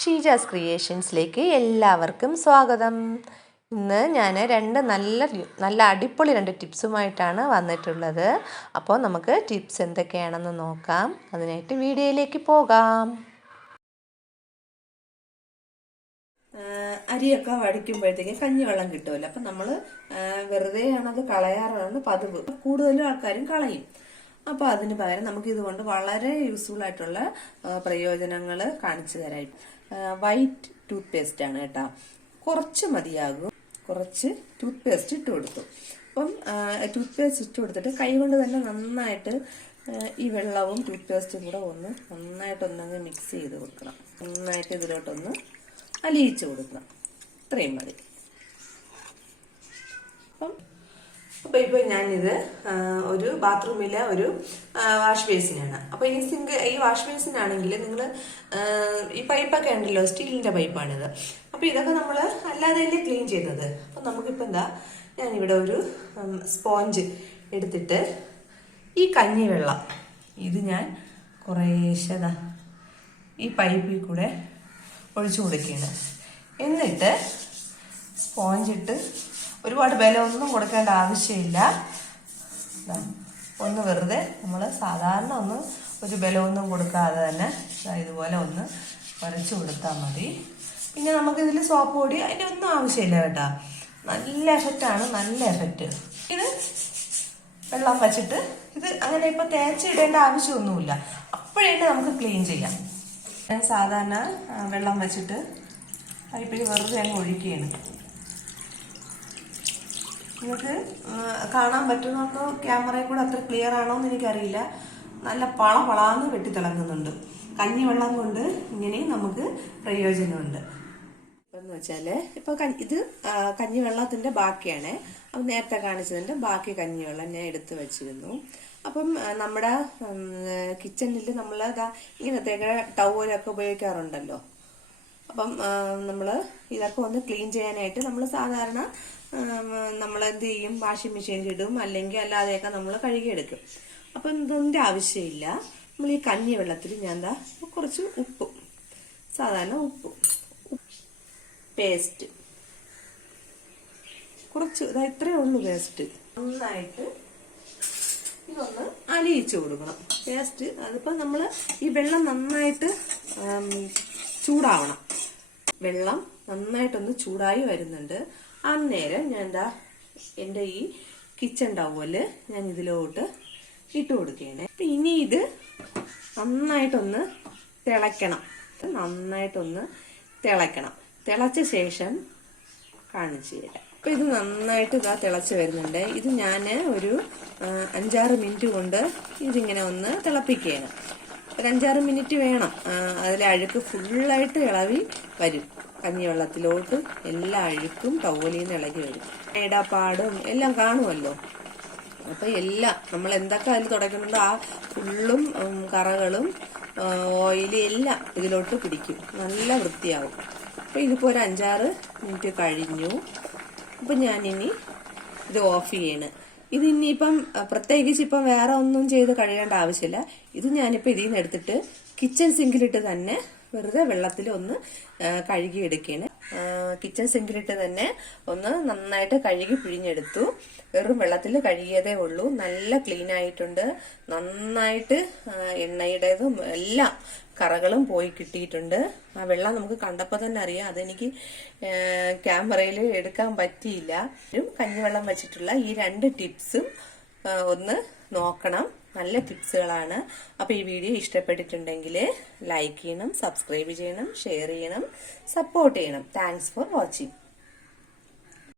ഷീജാസ് ക്രിയേഷൻസിലേക്ക് എല്ലാവർക്കും സ്വാഗതം. ഇന്ന് ഞാൻ നല്ല അടിപൊളി 2 ടിപ്സുമായിട്ടാണ് വന്നിട്ടുള്ളത്. അപ്പോൾ നമുക്ക് ടിപ്സ് എന്തൊക്കെയാണെന്ന് നോക്കാം. അതിനായിട്ട് വീഡിയോയിലേക്ക് പോകാം. അരിയൊക്കെ വടിക്കുമ്പോഴത്തേക്ക് കഞ്ഞിവെള്ളം കിട്ടുമല്ലോ. അപ്പം നമ്മൾ വെറുതെയാണത് കളയാറാണ് പതിവ്. കൂടുതലും ആൾക്കാരും കളയും. അപ്പോൾ അതിന് പകരം നമുക്ക് ഇതുകൊണ്ട് വളരെ യൂസ്ഫുൾ ആയിട്ടുള്ള പ്രയോജനങ്ങൾ കാണിച്ചു തരാം. വൈറ്റ് ടൂത്ത് പേസ്റ്റ് ആണ് കേട്ടോ. കുറച്ച് മതിയാകും. കുറച്ച് ടൂത്ത് പേസ്റ്റ് ഇട്ട് കൊടുത്തു. അപ്പം ടൂത്ത് പേസ്റ്റ് ഇട്ട് കൊടുത്തിട്ട് കൈ കൊണ്ട് തന്നെ നന്നായിട്ട് ഈ വെള്ളവും ടൂത്ത് പേസ്റ്റും കൂടെ നന്നായിട്ടൊന്നങ്ങ് മിക്സ് ചെയ്ത് കൊടുക്കണം. നന്നായിട്ട് ഇതിലോട്ടൊന്ന് അലിയിച്ച് കൊടുക്കണം. ഇത്രയും മതി. അപ്പോൾ ഇപ്പോൾ ഞാനിത് ഒരു ബാത്റൂമിലെ ഒരു വാഷ് ബേസിനാണ്. അപ്പോൾ ഈ വാഷ് ബേസിനാണെങ്കിൽ നിങ്ങൾ ഈ പൈപ്പൊക്കെ ഉണ്ടല്ലോ, സ്റ്റീലിൻ്റെ പൈപ്പാണിത്. അപ്പോൾ ഇതൊക്കെ നമ്മൾ അല്ലാതെയല്ലേ ക്ലീൻ ചെയ്യുന്നത്. അപ്പോൾ നമുക്കിപ്പോൾ ഞാനിവിടെ ഒരു സ്പോഞ്ച് എടുത്തിട്ട് ഈ കഞ്ഞിവെള്ളം ഇത് ഞാൻ കുറേശ്ശെ ഈ പൈപ്പിൽ കൂടെ ഒഴിച്ചു കൊടുക്കുകയാണ്. എന്നിട്ട് സ്പോഞ്ചിട്ട് ഒരുപാട് ബലമൊന്നും കൊടുക്കേണ്ട ആവശ്യമില്ല. ഒന്ന് വെറുതെ നമ്മൾ സാധാരണ ഒരു ബലമൊന്നും കൊടുക്കാതെ തന്നെ ഇതുപോലെ ഒന്ന് വരച്ചു കൊടുത്താൽ മതി. പിന്നെ നമുക്കിതിൽ സോപ്പ് പൊടി അതിൻ്റെ ഒന്നും ആവശ്യമില്ല കേട്ടോ. നല്ല എഫക്റ്റാണ്, നല്ല എഫക്റ്റ്. ഇത് വെള്ളം വച്ചിട്ട് ഇത് അങ്ങനെ ഇപ്പോൾ തേച്ചിടേണ്ട ആവശ്യമൊന്നുമില്ല. അപ്പോഴേട്ട് നമുക്ക് ക്ലീൻ ചെയ്യാം. ഞാൻ സാധാരണ വെള്ളം വച്ചിട്ട് പൈപ്പിൽ വെറുതെ അങ്ങ് ഒഴിക്കുകയാണ്. നിങ്ങൾക്ക് കാണാൻ പറ്റുന്നുണ്ടോ ക്യാമറയിൽ കൂടെ അത്ര ക്ലിയർ ആണോ എന്ന് എനിക്കറിയില്ല. നല്ല പളാന്ന് വെട്ടിത്തിളങ്ങുന്നുണ്ട്. കഞ്ഞിവെള്ളം കൊണ്ട് ഇങ്ങനെ നമുക്ക് പ്രയോജനമുണ്ട്. എന്ന് വെച്ചാൽ ഇപ്പോൾ ഇത് കഞ്ഞിവെള്ളത്തിൻ്റെ ബാക്കിയാണ്. അപ്പം നേരത്തെ കാണിച്ചതിൻ്റെ ബാക്കി കഞ്ഞിവെള്ളം ഞാൻ എടുത്ത് വെച്ചിരുന്നു. അപ്പം നമ്മുടെ കിച്ചണിൽ നമ്മൾ ഇങ്ങനത്തെയൊക്കെ ടവലൊക്കെ ഉപയോഗിക്കാറുണ്ടല്ലോ. അപ്പം നമ്മൾ ഇതൊക്കെ ഒന്ന് ക്ലീൻ ചെയ്യാനായിട്ട് നമ്മൾ സാധാരണ നമ്മൾ എന്ത് ചെയ്യും, വാഷിംഗ് മെഷീനിൽ ഇടും, അല്ലെങ്കിൽ അല്ലാതെയൊക്കെ നമ്മൾ കഴുകിയെടുക്കും. അപ്പം ഇതിൻ്റെ ആവശ്യമില്ല. നമ്മൾ ഈ കഞ്ഞി വെള്ളത്തിൽ ഞാൻ കുറച്ച് ഉപ്പ്, സാധാരണ ഉപ്പ് പേസ്റ്റ് കുറച്ച് ഇത്രയേ ഉള്ളൂ പേസ്റ്റ്. നന്നായിട്ട് ഇതൊന്ന് അലിയിച്ചു കൊടുക്കണം. പേസ്റ്റ് അതിപ്പോൾ നമ്മൾ ഈ വെള്ളം നന്നായിട്ട് ചൂടാവണം. വെള്ളം നന്നായിട്ടൊന്ന് ചൂടായി വരുന്നുണ്ട്. അന്നേരം ഞാൻ എൻ്റെ ഈ കിച്ചൺ ടവല് ഞാൻ ഇതിലോട്ട് ഇട്ട് കൊടുക്കുകയാണ്. ഇനി ഇത് നന്നായിട്ടൊന്ന് തിളയ്ക്കണം. തിളച്ച ശേഷം കാണിച്ചു തരാം. അപ്പം ഇത് നന്നായിട്ട് തിളച്ച് വരുന്നുണ്ട്. ഇത് ഞാൻ ഒരു 5-6 മിനിറ്റ് കൊണ്ട് ഇതിങ്ങനെ ഒന്ന് തിളപ്പിക്കുകയാണ്. ഒരു 5-6 മിനിറ്റ് വേണം. അതിലെ അഴുക്ക് ഫുള്ളായിട്ട് ഇളവി വരും. കഞ്ഞിവെള്ളത്തിലോട്ട് എല്ലാ അഴുക്കും ടവലിൽ നിന്ന് ഇളകി വരും. ഇടപാടും എല്ലാം കാണുമല്ലോ. അപ്പൊ എല്ലാം നമ്മൾ എന്തൊക്കെ അതിൽ തുടയ്ക്കുന്നുണ്ടോ ആ ഫുള്ളും കറകളും ഓയിലും എല്ലാം ഇതിലോട്ട് പിടിക്കും. നല്ല വൃത്തിയാവും. അപ്പൊ ഇതിപ്പോൾ ഒരു 5-6 മിനിറ്റ് കഴിഞ്ഞു. അപ്പൊ ഞാനിനി ഇത് ഓഫ് ചെയ്യണ്. ഇത് ഇനിയിപ്പം പ്രത്യേകിച്ച് ഇപ്പം വേറെ ഒന്നും ചെയ്ത് കഴുകേണ്ട ആവശ്യമില്ല. ഇത് ഞാനിപ്പോൾ ഇതിൽ നിന്ന് എടുത്തിട്ട് കിച്ചൺ സിങ്കിലിട്ട് തന്നെ വെറുതെ വെള്ളത്തിൽ ഒന്ന് കഴുകി എടുക്കുകയാണ്. കിച്ചൺ സിങ്കിലിട്ട് തന്നെ ഒന്ന് നന്നായിട്ട് കഴുകി പിഴിഞ്ഞെടുത്തു. വെറും വെള്ളത്തിൽ കഴുകിയതേ ഉള്ളൂ. നല്ല ക്ലീൻ ആയിട്ടുണ്ട്. നന്നായിട്ട് എണ്ണയുടേതും എല്ലാ കറകളും പോയി കിട്ടിയിട്ടുണ്ട്. ആ വെള്ളം നമുക്ക് കണ്ടപ്പോൾ തന്നെ അറിയാം. അതെനിക്ക് ക്യാമറയിൽ എടുക്കാൻ പറ്റിയില്ല. കഞ്ഞിവെള്ളം വെച്ചിട്ടുള്ള ഈ 2 ടിപ്സും ഒന്ന് നോക്കണം. നല്ല ടിപ്സുകളാണ്. അപ്പോൾ ഈ വീഡിയോ ഇഷ്ടപ്പെട്ടിട്ടുണ്ടെങ്കിൽ ലൈക്ക് ചെയ്യണം, സബ്സ്ക്രൈബ് ചെയ്യണം, ഷെയർ ചെയ്യണം, സപ്പോർട്ട് ചെയ്യണം. Thanks for watching.